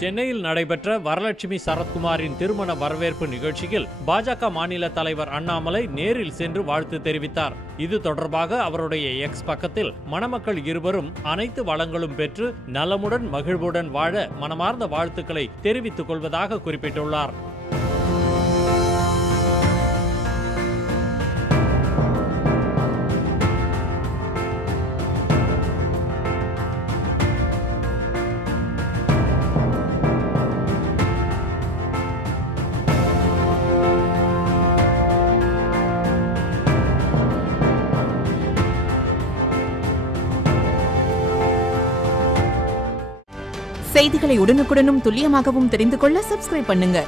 சென்னையில் நடைபெற்ற வரலட்சுமி சரத்குமாரின் திருமண வரவேற்பு நிகழ்ச்சியில் பாஜக மாநில தலைவர் அண்ணாமலை நேரில் சென்று வாழ்த்து தெரிவித்தார். இது தொடர்பாக அவருடைய எக்ஸ் பக்கத்தில் மணமக்கள் இருவரும் அனைத்து வளங்களும் பெற்று நலமுடன் மகிழ்வுடன் வாழ மனமார்ந்த வாழ்த்துக்களை தெரிவித்துக் கொள்வதாக குறிப்பிட்டுள்ளார். செய்திகளை உடனுக்குடனும் துல்லியமாகவும் தெரிந்து கொள்ள சப்ஸ்கிரைப் பண்ணுங்க.